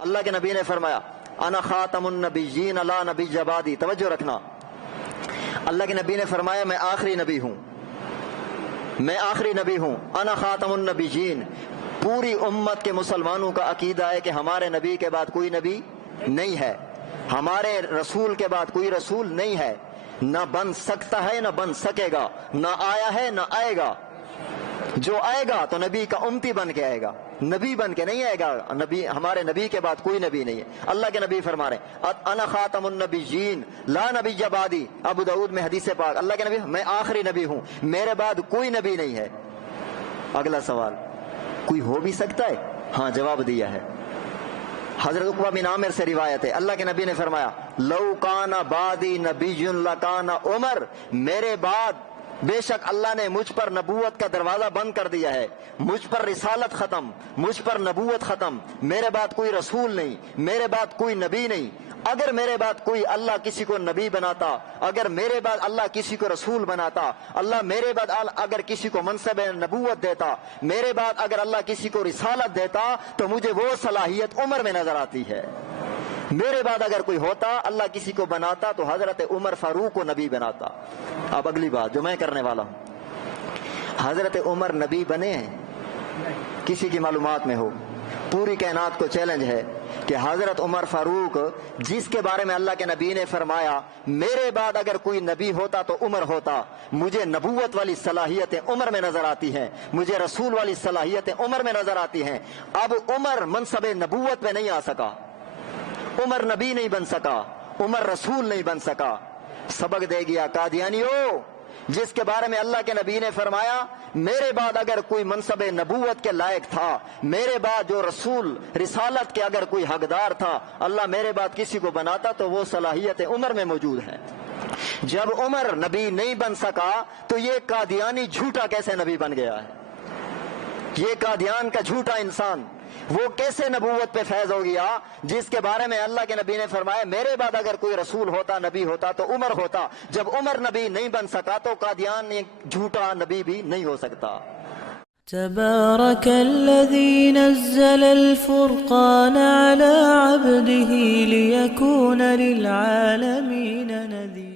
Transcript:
اللہ کے نبی نے فرمایا انا خاتم النبیین لا نبی بعدی، توجہ رکھنا، اللہ کے نبی نے فرمایا میں آخری نبی ہوں، میں آخری نبی ہوں، انا خاتم النبیین۔ پوری امت کے مسلمانوں کا عقیدہ ہے کہ ہمارے نبی کے بعد کوئی نبی نہیں ہے، ہمارے رسول کے بعد کوئی رسول نہیں ہے، نہ بن سکتا ہے نہ بن سکے گا، نہ آیا ہے نہ آئے گا۔ جو آئے گا تو نبی کا امتی بن کے آئے گا، نبی بن کے نہیں آئے گا۔ نبی، ہمارے نبی کے بعد کوئی نبی نہیں ہے۔ اللہ کے نبی فرما رہے ہیں انا خاتم النبیین لا نبی بعدی، ابو داؤد میں حدیث پاک، اللہ کے نبی میں آخری نبی ہوں، میرے بعد کوئی نبی نہیں ہے۔ اگلا سوال، کوئی ہو بھی سکتا ہے؟ ہاں، جواب دیا ہے۔ حضرت عقبہ بن عامر سے روایت ہے، اللہ کے نبی نے فرمایا لو کان بعدی نبی لکان عمر، میرے بعد بے شک اللہ نے مجھ پر نبوت کا دروازہ بند کر دیا ہے، مجھ پر رسالت ختم، مجھ پر نبوت ختم، میرے بعد کوئی رسول نہیں، میرے بعد کوئی نبی نہیں۔ اگر میرے بعد کوئی اللہ کسی کو نبی بناتا، اگر میرے بعد اللہ کسی کو رسول بناتا، اللہ میرے بعد اگر کسی کو منصب نبوت دیتا، میرے بعد اگر اللہ کسی کو رسالت دیتا، تو مجھے وہ صلاحیت عمر میں نظر آتی ہے۔ میرے بعد اگر کوئی ہوتا، اللہ کسی کو بناتا تو حضرت عمر فاروق کو نبی بناتا۔ اب اگلی بات جو میں کرنے والا ہوں، حضرت عمر نبی بنے ہیں؟ کسی کی معلومات میں ہو؟ پوری کائنات کو چیلنج ہے کہ حضرت عمر فاروق، جس کے بارے میں اللہ کے نبی نے فرمایا میرے بعد اگر کوئی نبی ہوتا تو عمر ہوتا، مجھے نبوت والی صلاحیتیں عمر میں نظر آتی ہیں، مجھے رسول والی صلاحیتیں عمر میں نظر آتی ہیں۔ اب عمر منصب نبوت پہ نہیں آ سکا، عمر نبی نہیں بن سکا، عمر رسول نہیں بن سکا۔ سبق دے گیا قادیانیوں، جس کے بارے میں اللہ کے نبی نے فرمایا میرے بعد اگر کوئی منصب نبوت کے لائق تھا، میرے بعد جو رسول رسالت کے اگر کوئی حقدار تھا، اللہ میرے بعد کسی کو بناتا تو وہ صلاحیتیں عمر میں موجود ہیں۔ جب عمر نبی نہیں بن سکا تو یہ قادیانی جھوٹا کیسے نبی بن گیا ہے؟ یہ قادیان کا جھوٹا انسان وہ کیسے نبوت پہ فیض ہو گیا، جس کے بارے میں اللہ کے نبی نے فرمایا میرے بعد اگر کوئی رسول ہوتا، نبی ہوتا تو عمر ہوتا۔ جب عمر نبی نہیں بن سکا تو قادیان ایک جھوٹا نبی بھی نہیں ہو سکتا۔ تبارك الذي نزل الفرقان على عبده ليكون للعالمين نذيرا۔